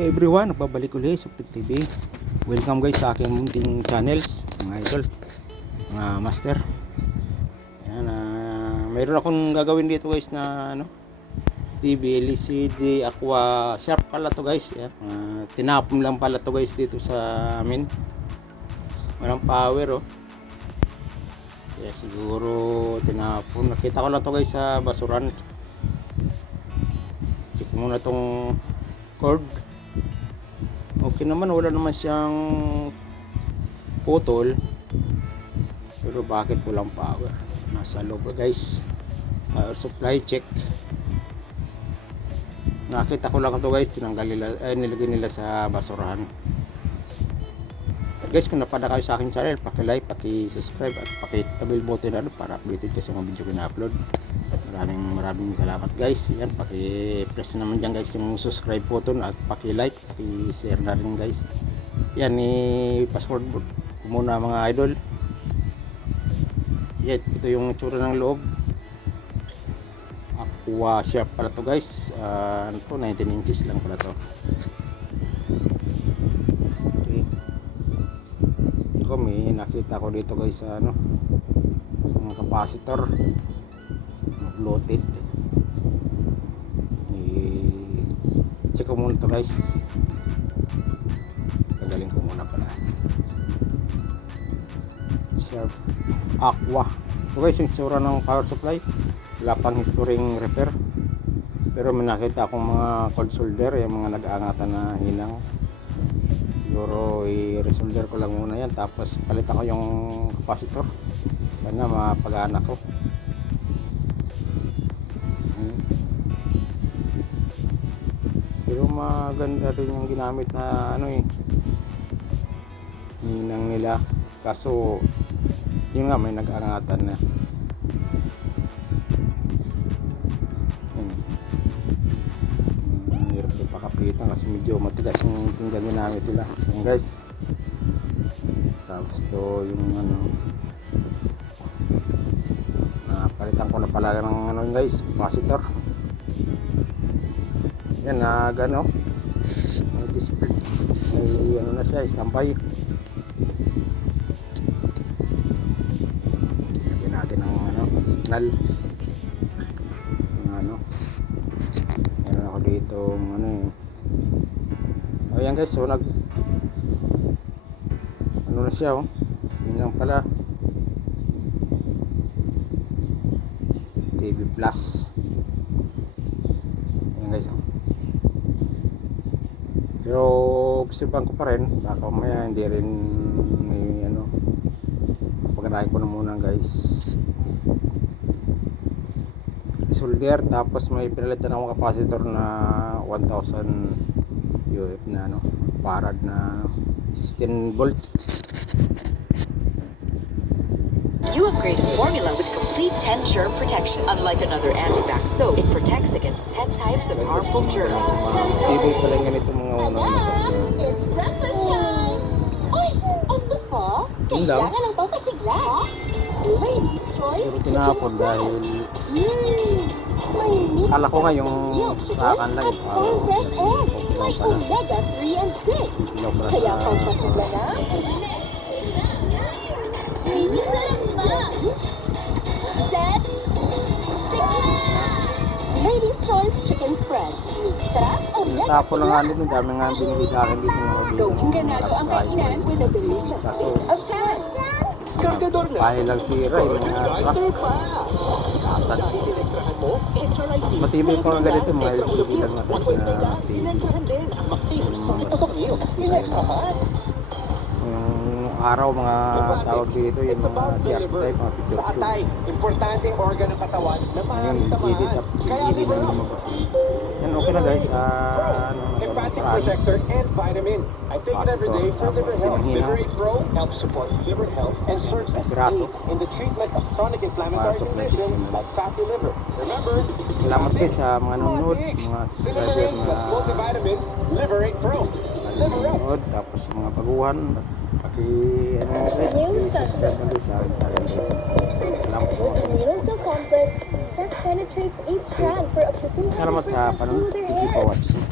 Everyone, nagbabalik ulit sa Uptik TV. Welcome guys sa aking munting channels, mga idol, mga master. Ayan, mayroon akong gagawin dito guys na TV LCD Aqua Sharp pala to guys. Ayan, tinapon lang pala to guys dito sa amin. Walang power Kaya siguro tinapon. Nakita ko lang to guys sa basuran. Check muna tong cord. Okay naman, wala naman siyang putol, pero bakit walang power? Nasa loob guys, power supply check. Nakita ko lang ito guys, tinanggal nila, nilagay nila sa basurahan. Guys, kung napada kayo sa aking channel, paki-like, paki-subscribe at paki-tabil button para updated kasi mga video ko na-upload. Maraming salamat guys. Yan, paki-press naman dyan guys yung subscribe button at paki-like, paki-share na rin guys. Yan, i-password muna mga idol. Yan, ito yung itsura ng loob. Aqua Sharp pala to guys. 19 inches lang pala to. Okay. Ako may nakita ko dito guys sa mga capacitor loaded. Check ko muna to guys. Tagalin ko muna pala. Sharp Aqua. Ito guys yung sura ng power supply. Wala pang historying repair, pero may nakita akong mga cold solder, yung mga nag-aangatan na hinang. Siguro i-resolder ko lang muna yan, tapos palitan ko yung capacitor. Sana mapag-anak ko. Pero maganda rin yung ginamit na hinang nila, kaso yun nga, may nag-aangatan na. Hirap yung pakapitan kasi medyo matigas yung tinggan ginamit nila. Yan guys, tapos to yung palitan ko na pala ng guys, capacitor. Yan, may display, may na siya, standby. Lagyan natin ng signal. Meron ako dito ayan guys, so na siya yun lang pala, TV Plus. Ayan guys, pero observan ko pa rin, baka mamaya hindi rin may pagkanahin ko na muna guys. Solder, tapos may pinalitan akong capacitor na 1000 UF na farad na 16 volt. You upgrade formula with complete 10 germ protection. Unlike another anti-bac soap, it protects against 10 types of harmful germs. TV pala yung ganito mga unang It's breakfast time! Oy! Ano po? Yun lang. Kailangan ng pampasigla. Ladies' choice Siguro tinapon dahil may meat kala ko nga yung sa akin lang at 4 fresh eggs like omega 3 and 6. Kaya pampasigla na. Mini sarap ba? Set! Sigla! Ladies' choice chicken spread. Sarap omega tapo lang nga nito, dami nga binili sa akin dito Gawing ganado ang kainan with a delicious taste of 10. Kargador na. Pahay lang sira yung mga lasan. Matibay pa nga ganito, mga LCD lang natin na TV. Yung araw mga tawag dito, yung mga CRT type, mga picture. Importante yung organ ng katawan na Ngayon, LCD tapos TV na yung lumabas. Yan, okay na guys. Hepatic protector and vitamin. I take it every day for liver health. Liverate Pro helps support liver health and serves as aid in the treatment of chronic inflammatory conditions like fatty liver. Remember, salamat guys sa mga nanonood, mga subscriber plus multivitamins, Liverate Pro. nanonood, tapos sa mga baguhan, subscribe na guys sa akin guys. Salamat sa mga Needle complex that penetrates each strand for up to 200% salamat sa panonood. smoother Thank you hair. for watching.